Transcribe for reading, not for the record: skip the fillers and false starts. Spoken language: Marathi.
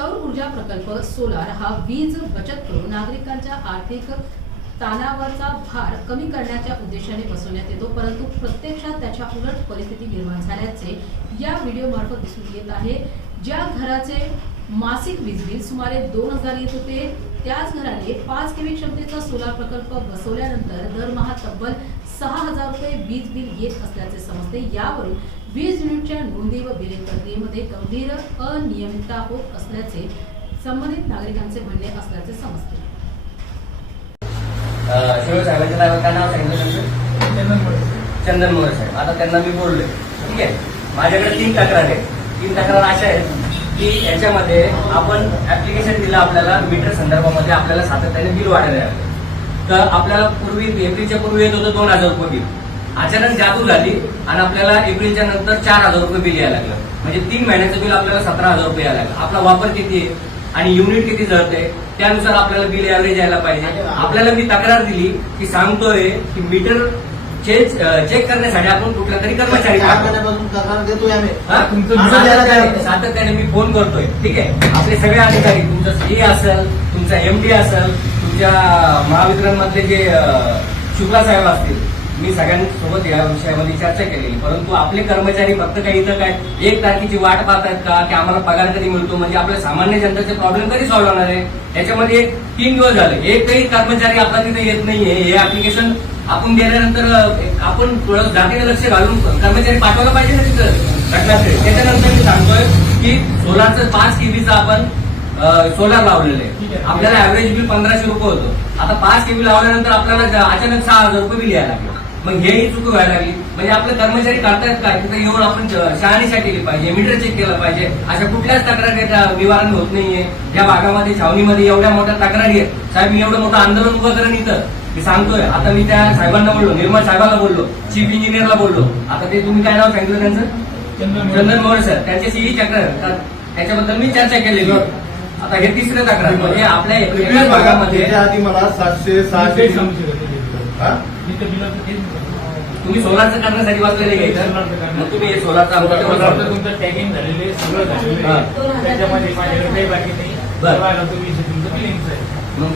सौर ऊर्जा प्रकल्प सोलार हा वीज बचत करून नागरिकांच्या आर्थिक ताणावरचा भार कमी करण्याच्या उद्देशाने बसवण्यात येतो, परंतु प्रत्यक्षात त्याच्या उलट परिस्थिती निर्माण झाल्याचे या व्हिडिओमार्फत दिसून येत आहे। ज्या घराचे मासिक वीज बिल सुमारे 2000 येत होते, त्याच घराने 5 केव्ही क्षमतेचा सोलार प्रकल्प बसवल्यानंतर दरमहा तब्बल 6000 रुपये वीज बिल येत असल्याचे समजते। यावरून वीज युनिटच्या नोंदणी व बिलिंग प्रक्रियेमध्ये गंभीर अनियमितता होत असल्याचे संबंधित नागरिकांचे म्हणणे असल्याचे समजते। शिव साहेबांच्या काय नाव सांगितलं? चंदन मोरे साहेब। आता त्यांना मी बोललोय, ठीक आहे। माझ्याकडे 3 तक्रार आहेत। 3 तक्रार अशा आहेत की याच्यामध्ये आपण ऍप्लिकेशन दिलं, आपल्याला मीटर संदर्भामध्ये आपल्याला सातत्याने बिल वाढायला लागलं। तर आपल्याला पूर्वी एप्रिलच्या पूर्वी येत होतं 2000 रुपये बिल, अचानक जादू झाली आणि आपल्याला एप्रिलच्या नंतर 4000 रुपये बिल यायला लागलं। म्हणजे 3 महिन्याचं बिल आपल्याला 17000 रुपये यायला लागलं। आपला वापर किती आहे आणि युनिट किती जळते त्यानुसार आपल्याला बिल ऍव्हरेज यायला पाहिजे। आपल्याला मी तक्रार दिली की सांगतोय की मीटर चेक करण्यासाठी आपण कुठला तरी कर्मचारी सातत्याने मी फोन करतोय, ठीक आहे। आपले सगळे अधिकारी, तुमचं सीए असेल, तुमचा एमडी असेल, तुमच्या महावितरण मधले जे शुक्ला साहेब असतील, मी सगळ्यांसोबत या विषयामध्ये चर्चा केलेली, परंतु आपले कर्मचारी फक्त काही इथं काय 1 तारखेची वाट पाहत आहेत का की आम्हाला पगार कधी मिळतो, म्हणजे आपल्या सामान्य जनतेचे प्रॉब्लेम कधी सॉल्व्ह होणार आहे। याच्यामध्ये 3 दिवस झाले, एकही कर्मचारी आपला तिथे येत नाहीये। हे ऍप्लिकेशन आपण गेल्यानंतर आपण थोडं जातीने लक्ष घालून कर्मचारी पाठवला पाहिजे ना तिथं घटनास्थळी। त्याच्यानंतर मी सांगतोय की सोलारचं 5 केव्हीचं आपण सोलार लावलेलं आहे, आपल्याला ऍव्हरेज बिल 1500 रुपये होतं। आता 5 केव्ही लावल्यानंतर आपल्याला अचानक 6000 रुपये बिल यायला लागलं। मग हेही चूक व्हायला लागली, म्हणजे आपले कर्मचारी करतायत काय, तिथे येऊन आपण शहानिशा केली पाहिजे, मीटर चेक केलं पाहिजे। अशा कुठल्याच तक्रारी निवारण होत नाहीये या भागामध्ये, छावणीमध्ये एवढ्या मोठ्या तक्रारी आहेत। साहेब, मी एवढं मोठं आंदोलन उभं करेन इथं, मी सांगतोय। आता मी त्या साहेबांना बोललो, निर्मल साहेबांना बोललो, चीफ इंजिनियरला बोललो। आता ते तुम्ही काय नाव सांगितलं त्यांचं? चंदन मोरे सर, त्यांच्याशीही तक्रार, त्याच्याबद्दल मी चर्चा केलेली। आता हे 3रे तक्रार, म्हणजे आपल्या एकाच भागामध्ये आधी मला 700 तुम्ही सोलारचं करण्यासाठी वाचलेले घ्यायचं, मग तुम्ही हे सोलारचं तुमचं टॅगिंग झालेले सगळं झालेलं आहे, त्याच्यामध्ये माझ्याकडे काही बाकी नाही। तुमचं बिलिंगचं आहे, मग